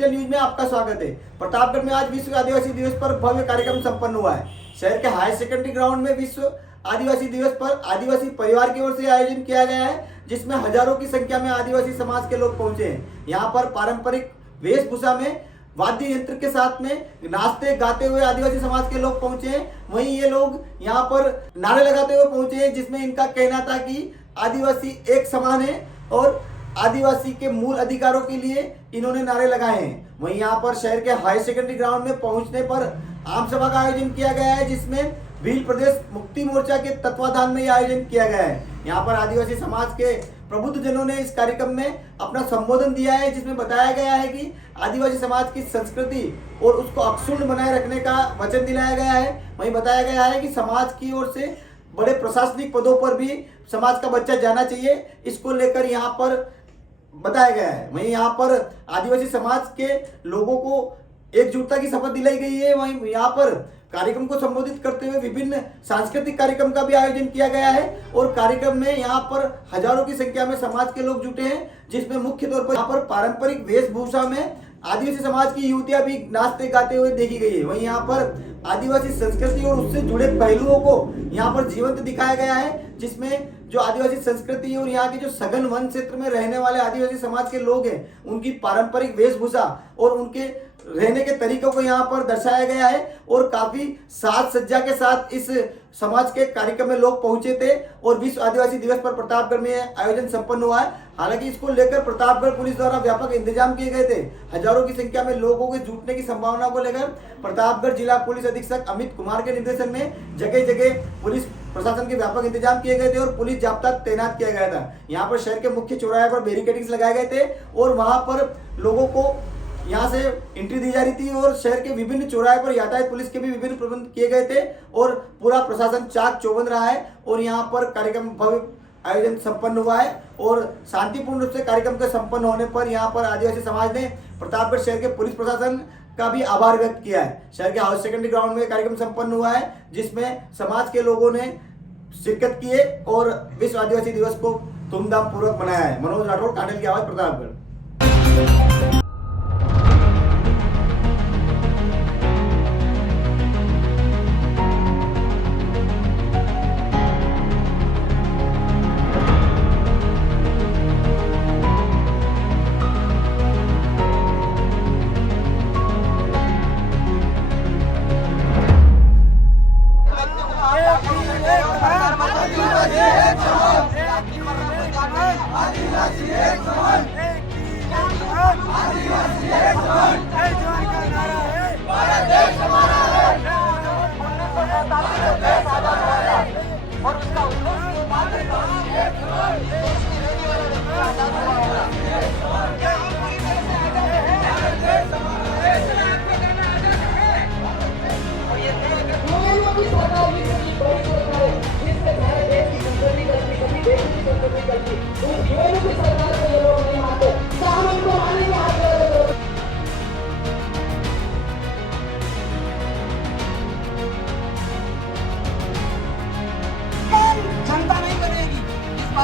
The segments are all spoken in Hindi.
डिजिटल न्यूज में आपका स्वागत है। प्रतापगढ़ में आज विश्व आदिवासी दिवस पर भव्य कार्यक्रम संपन्न हुआ है। शहर के हायर सेकेंडरी ग्राउंड में विश्व आदिवासी दिवस पर आदिवासी परिवार की ओर से आयोजन किया गया है, जिसमें हजारों की संख्या में आदिवासी समाज के लोग पहुंचे हैं। यहाँ पर पारंपरिक वेशभूषा में वाद्य यंत्र के साथ में नाचते गाते हुए आदिवासी समाज के लोग पहुंचे हैं। वहीं ये लोग यहाँ पर नारे लगाते हुए पहुंचे हैं, जिसमें इनका कहना था कि आदिवासी एक समान है और आदिवासी के मूल अधिकारों के लिए इन्होंने नारे लगाए हैं। वहीं यहाँ पर शहर के हायर सेकेंडरी ग्राउंड में पहुंचने पर आम सभा का आयोजन किया गया है, जिसमें भील प्रदेश मुक्ति मोर्चा के तत्वाधान में यह आयोजन किया गया है। यहाँ पर आदिवासी समाज के प्रबुद्ध जनों ने इस कार्यक्रम में अपना संबोधन दिया है, जिसमें बताया गया है कि आदिवासी समाज की संस्कृति और उसको अक्षुण्ण बनाए रखने का वचन दिलाया गया है। वहीं बताया गया है कि समाज की ओर से बड़े प्रशासनिक पदों पर भी समाज का बच्चा जाना चाहिए, इसको लेकर यहाँ पर बताया गया है। वहीं यहाँ पर आदिवासी समाज के लोगों को एकजुटता की शपथ दिलाई गई है। वहीं यहाँ पर कार्यक्रम को संबोधित करते हुए विभिन्न सांस्कृतिक कार्यक्रम का भी आयोजन किया गया है और कार्यक्रम में यहाँ पर हजारों की संख्या में समाज के लोग जुटे हैं, जिसमें मुख्य तौर पर यहाँ पर पारंपरिक वेशभूषा में आदिवासी समाज की युवतियां भी नाचते गाते हुए देखी गई है। वहीं यहाँ पर आदिवासी संस्कृति और उससे जुड़े पहलुओं को यहाँ पर जीवंत दिखाया गया है, जिसमें जो आदिवासी संस्कृति और यहाँ के जो सघन वन क्षेत्र में रहने वाले आदिवासी समाज के लोग हैं, उनकी पारंपरिक वेशभूषा और उनके रहने के तरीकों को यहाँ पर दर्शाया गया है। और काफी साज सज्जा के साथ इस समाज के कार्यक्रम में लोग पहुंचे थे और विश्व आदिवासी दिवस पर प्रतापगढ़ में आयोजन संपन्न हुआ है। हालांकि इसको लेकर प्रतापगढ़ पुलिस द्वारा व्यापक इंतजाम किए गए थे। हजारों की संख्या में लोगों के जुटने की संभावना को लेकर प्रतापगढ़ जिला पुलिस अधीक्षक अमित कुमार के निर्देशन में जगह जगह पुलिस प्रशासन के व्यापक इंतजाम किए गए थे और पुलिस जाब्ता तैनात किया गया था। यहाँ पर शहर के मुख्य चौराहे पर बैरिकेडिंग्स लगाए गए थे और वहां पर लोगों को यहाँ से एंट्री दी जा रही थी और शहर के विभिन्न चौराहे पर यातायात पुलिस के भी विभिन्न प्रबंध किए गए थे और पूरा प्रशासन चाक चौबंद रहा है। और यहाँ पर कार्यक्रम भव्य आयोजन संपन्न हुआ है और शांतिपूर्ण रूप से कार्यक्रम के संपन्न होने पर यहाँ पर आदिवासी समाज ने प्रतापगढ़ शहर के पुलिस प्रशासन का भी आभार व्यक्त किया है। शहर के हायर सेकेंडरी ग्राउंड में कार्यक्रम संपन्न हुआ है, जिसमें समाज के लोगों ने शिरकत किए और विश्व आदिवासी दिवस को धूमधाम पूर्वक मनाया है। मनोज राठौड़, कांडल की आवाज, प्रतापगढ़।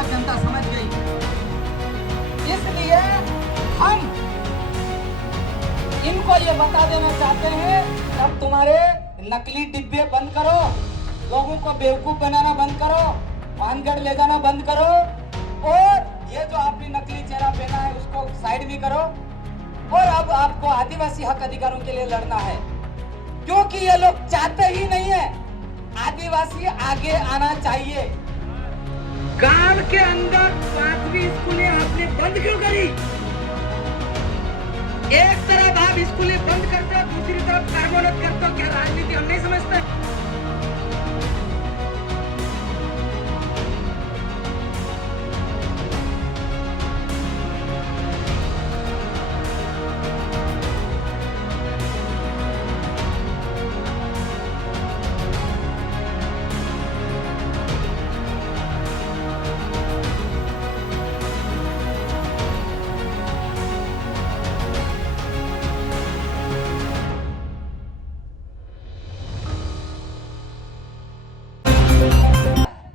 जनता समझ गई, इसलिए हम इनको ये बता देना चाहते हैं, अब तुम्हारे नकली डिब्बे बंद करो, लोगों को बेवकूफ बनाना बंद करो, मानगढ़ ले जाना बंद करो और ये जो आपने नकली चेहरा पहना है उसको साइड भी करो। और अब आपको आदिवासी हक अधिकारों के लिए लड़ना है, क्योंकि ये लोग चाहते ही नहीं है आदिवासी आगे आना चाहिए। गांव के अंदर 5वीं स्कूलें आपने बंद क्यों करी? एक तरफ आप स्कूलें बंद करते हो, दूसरी तरफ कार्बोनेट करते हो, क्या राजनीति हम नहीं समझते?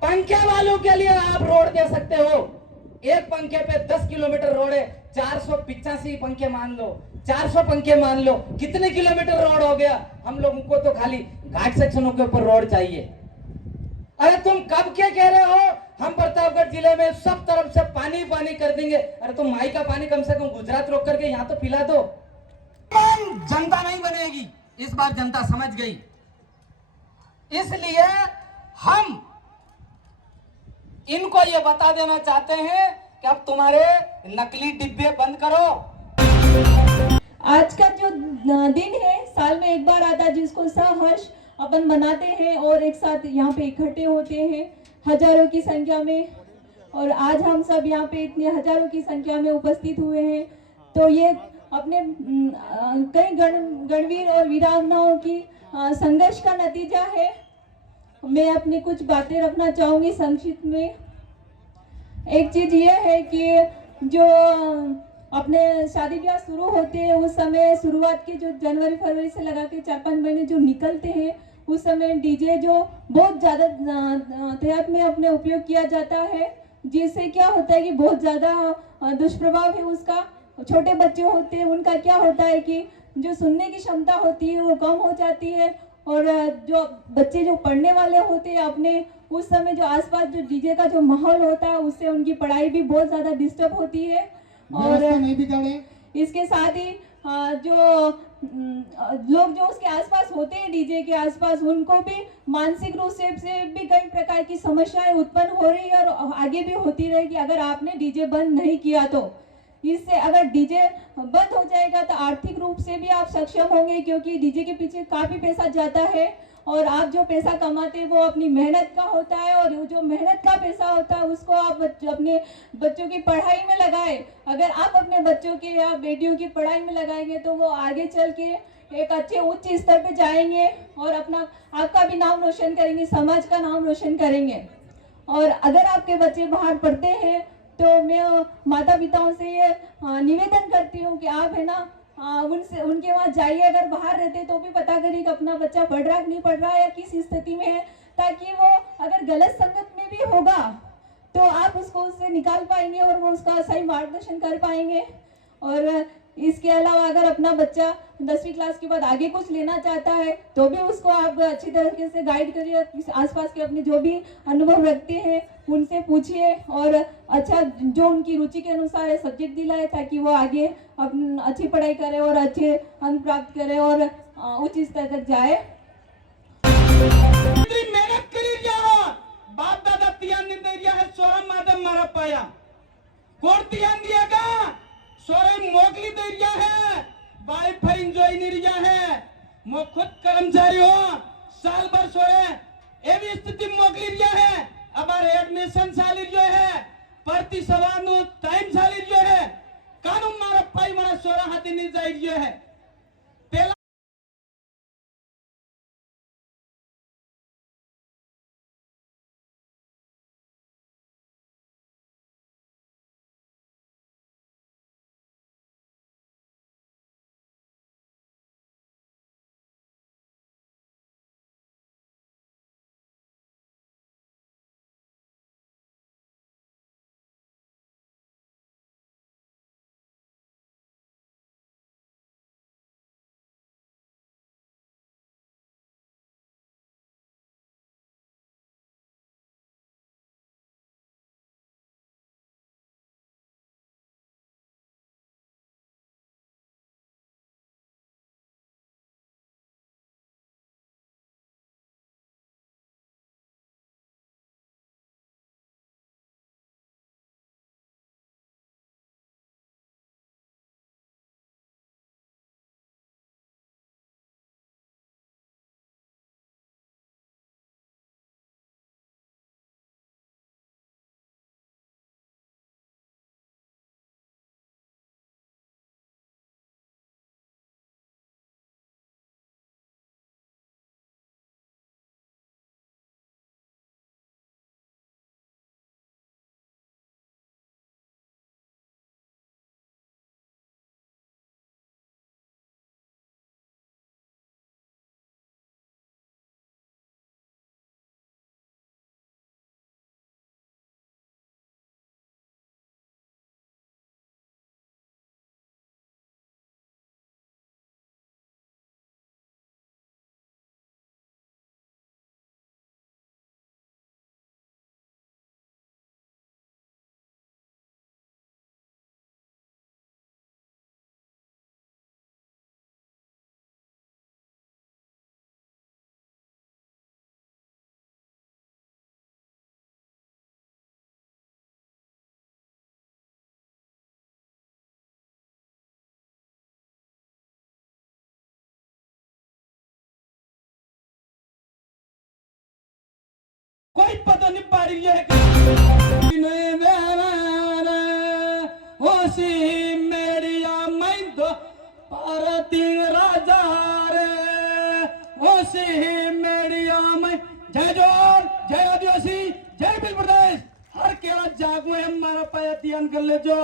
पंखे वालों के लिए आप रोड दे सकते हो, एक पंखे पे 10 किलोमीटर रोड है, 485 पंखे मान लो, 400 पंखे मान लो, कितने किलोमीटर रोड हो गया। हम लोगों को तो खाली घाट सेक्शनों के ऊपर रोड चाहिए। अरे तुम कब क्या कह रहे हो, हम प्रतापगढ़ जिले में सब तरफ से पानी पानी कर देंगे। अरे तुम माई का पानी कम से कम गुजरात रोक करके यहाँ तो पिला दो। जनता नहीं बनेगी, इस बार जनता समझ गई। इसलिए हम इनको ये बता देना चाहते हैं कि अब तुम्हारे नकली डिब्बे बंद करो। आज का जो दिन है साल में एक बार आता है, जिसको सहर्ष अपन मनाते हैं और एक साथ यहाँ पे इकट्ठे होते हैं हजारों की संख्या में। और आज हम सब यहाँ पे इतने हजारों की संख्या में उपस्थित हुए हैं, तो ये अपने कई गणवीर और वीरांगनाओं की संघर्ष का नतीजा है। मैं अपनी कुछ बातें रखना चाहूँगी संक्षिप्त में। एक चीज़ ये है कि जो अपने शादी ब्याह शुरू होते हैं उस समय शुरुआत के जो जनवरी फरवरी से लगा के 4-5 महीने जो निकलते हैं उस समय डीजे जो बहुत ज़्यादा तादाद में अपने उपयोग किया जाता है, जिससे क्या होता है कि बहुत ज़्यादा दुष्प्रभाव है उसका। छोटे बच्चे होते हैं उनका क्या होता है कि जो सुनने की क्षमता होती है वो कम हो जाती है, और जो बच्चे जो पढ़ने वाले होते हैं अपने उस समय जो आसपास जो डीजे का जो माहौल होता है उससे उनकी पढ़ाई भी बहुत ज़्यादा डिस्टर्ब होती है। और इसके साथ ही जो लोग जो उसके आसपास होते हैं डीजे के आसपास उनको भी मानसिक रूप से भी कई प्रकार की समस्याएं उत्पन्न हो रही है और आगे भी होती रहेगी अगर आपने डीजे बंद नहीं किया तो। इससे अगर डीजे बंद हो जाएगा तो आर्थिक रूप से भी आप सक्षम होंगे, क्योंकि डीजे के पीछे काफ़ी पैसा जाता है और आप जो पैसा कमाते हैं वो अपनी मेहनत का होता है, और जो मेहनत का पैसा होता है उसको आप अपने बच्चों की पढ़ाई में लगाए। अगर आप अपने बच्चों की या बेटियों की पढ़ाई में लगाएंगे तो वो आगे चल के एक अच्छे उच्च स्तर पे जाएंगे और अपना आपका भी नाम रोशन करेंगे, समाज का नाम रोशन करेंगे। और अगर आपके बच्चे बाहर पढ़ते हैं तो मैं माता पिताओं से ये निवेदन करती हूँ कि आप है ना उनसे उनके वहाँ जाइए। अगर बाहर रहते तो भी पता करिए कि अपना बच्चा पढ़ रहा है कि नहीं पढ़ रहा है या किस स्थिति में है, ताकि वो अगर गलत संगत में भी होगा तो आप उसको उससे निकाल पाएंगे और वो उसका सही मार्गदर्शन कर पाएंगे। और इसके अलावा अगर अपना बच्चा 10वीं क्लास के बाद आगे कुछ लेना चाहता है तो भी उसको आप अच्छी तरीके से गाइड करिए। आसपास के अपने जो भी अनुभव रखते हैं उनसे पूछिए और अच्छा जो उनकी रुचि के अनुसार है सब्जेक्ट दिलाए, ताकि वो आगे अच्छी पढ़ाई करे और अच्छे अंक प्राप्त करे और उच्च स्तर तक जाए। मेहनत करी जाओ, बाप दादा तियान दे दिया है, सोरम मादम मारा पाया कोड तियान दिया का सोरे मोगली दे दिया है, बाई फर एंजॉय नहीं दिया है। मो खुद कर्मचारी हो, साल भर सोरे एवी स्थिति मोगली दिया है। हमारे एडमिशन साली जो है प्रति सवानु टाइम साली जो है कानून मारा पाई मारा सोरा हाथी नहीं जाए जो है। पता नहीं पाड़ी है होशी मेरिया मैं तो पारती राजा रे होशी मेरिया मैं जय जोर जय आदिवासी जय बिल प्रदेश हर केला जागो है हमारा पाया ध्यान कर ले जो।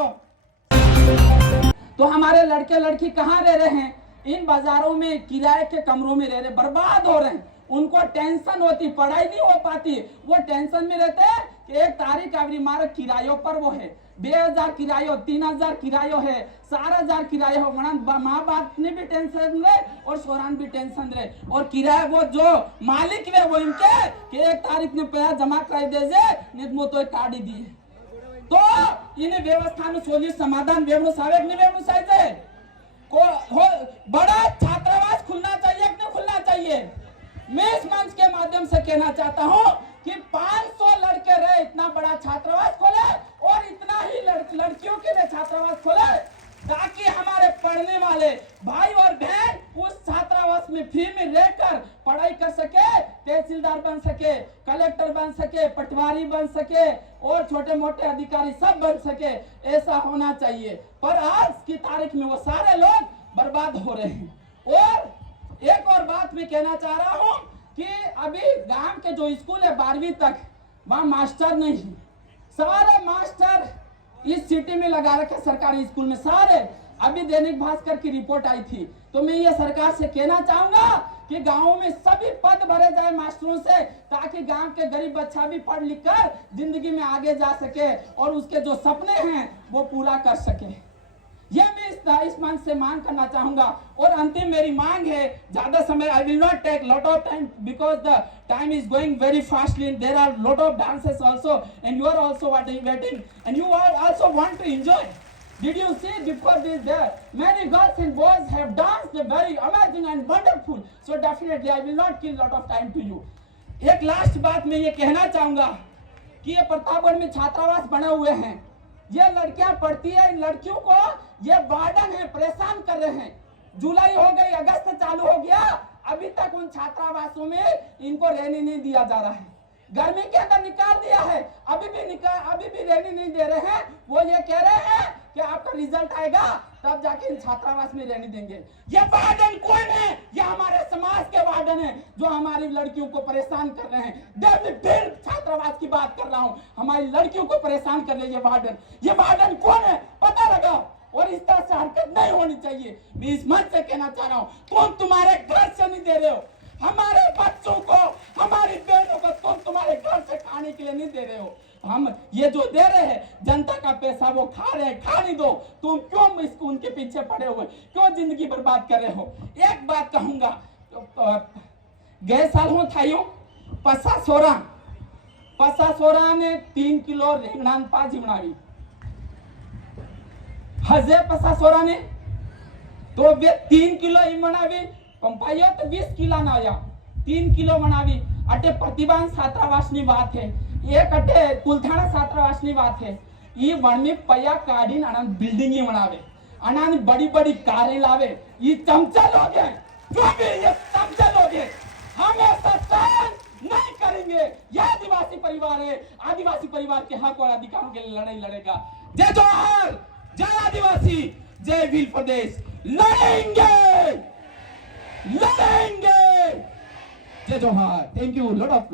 तो हमारे लड़के लड़की कहाँ रह रहे हैं? इन बाजारों में किराए के कमरों में रह रहे, बर्बाद हो रहे हैं। उनको टेंशन होती, पढ़ाई नहीं हो पाती, वो टेंशन में रहते हैं कि 1 तारीख अभी हमारा किरायों पर वो है 2000 किरायो 3000 किरायो है 4000 किराया हो माँ बाप ने भी टेंशन रहे और सोरान भी टेंशन रहे और किराया वो जो मालिक है वो इनके कि 1 तारीख ने पैसा जमा कर दे तो काट दिए। तो इन्हें व्यवस्था में सोली समाधान को बड़ा छात्रावास खुलना चाहिए कि नहीं खुलना चाहिए? मैं इस मंच के माध्यम से कहना चाहता हूं कि 500 लड़के रहे इतना बड़ा छात्रावास खोले और इतना ही लड़कियों के लिए छात्रावास खोले ताकि हमारे पढ़ने वाले भाई और बहन उस छात्रावास में फ्री में रहकर पढ़ाई कर सके, तहसीलदार बन सके, कलेक्टर बन सके, पटवारी बन सके और छोटे मोटे अधिकारी सब बन सके। ऐसा होना चाहिए। पर आज की तारीख में वो सारे लोग बर्बाद हो रहे हैं। और एक और बात मैं कहना चाह रहा हूं कि अभी गांव के जो स्कूल है 12वीं तक वहां मास्टर नहीं, सारे मास्टर इस सिटी में लगा रखे सरकारी स्कूल में सारे। अभी दैनिक भास्कर की रिपोर्ट आई थी। तो मैं ये सरकार से कहना चाहूंगा कि गांवों में सभी पद भरे जाए मास्टरों से ताकि गांव के गरीब बच्चा भी पढ़ लिख कर जिंदगी में आगे जा सके और उसके जो सपने हैं वो पूरा कर सके। ये मैं इस मंच से मांग करना चाहूंगा। और अंतिम मेरी मांग है, ज्यादा समय I will not take lot of time because the time is going very fastly and there are lot of dances also and you are also waiting and you are also want to enjoy. Did you see before this there? Many girls and boys have danced very amazing and wonderful. So definitely I will not kill lot of time to you. एक लास्ट बात मैं ये कहना चाहूंगा कि ये प्रतापगढ़ में छात्रावास बने हुए हैं, ये लड़कियां पढ़ती है, इन लड़कियों को ये वार्डन है परेशान कर रहे हैं। जुलाई हो गई, अगस्त चालू हो गया, अभी तक उन छात्रावासों में इनको रहने नहीं दिया जा रहा है। गर्मी के अंदर निकाल दिया है, अभी भी रहने नहीं दे रहे हैं। वो ये कह रहे हैं कि आपका रिजल्ट आएगा तब जाके इन छात्रावास में रहने देंगे। ये वार्डन कौन है? ये हमारे समाज के वार्डन है जो हमारी लड़कियों को परेशान कर रहे हैं। फिर छात्रावास की बात कर रहा हूँ, हमारी लड़कियों को परेशान कर रहे हैं ये वार्डन कौन है पता लगा। और इस तरह से हरकत नहीं होनी चाहिए। मैं इस मंच से कहना चाह रहा हूँ, तुम्हारे घर से नहीं दे रहे हो हमारे बच्चों को, हमारी बहनों को, तुम तुम्हारे घर से खाने के लिए नहीं दे रहे हो। हम ये जो दे रहे हैं जनता का पैसा वो खा रहे हैं, खाने दो। तुम क्यों उनके पीछे पड़े हुए, क्यों जिंदगी बर्बाद कर रहे हो? एक बात कहूंगा, गए साल हो थाइयो पसा सोरा ने 3 किलो रेंगणान पाजी बनावी हजे पसा सोरा ने तो वे 3 किलो ही बनावी पंपाइयो तो 20 किलो ना आया 3 किलो बनावी। अटे प्रतिभान छात्रावासनी बात है, एक अटे कुलथाना छात्रावासनी बात है। ये वनमी पया काढ़ी अनंत बिल्डिंग ही बनावे, अनंत बड़ी बड़ी कारें लावे। ये चमचा लोग हैं, जो भी ये चमचा लोग हैं, हम ऐसा सहन नहीं करेंगे। यह आदिवासी परिवार है, आदिवासी परिवार के हक और अधिकारों के लिए लड़ाई लड़ेगा। जय जोहार, जय आदिवासी, जय भील प्रदेश। लड़ेंगे जय जोहार। Thank you lot of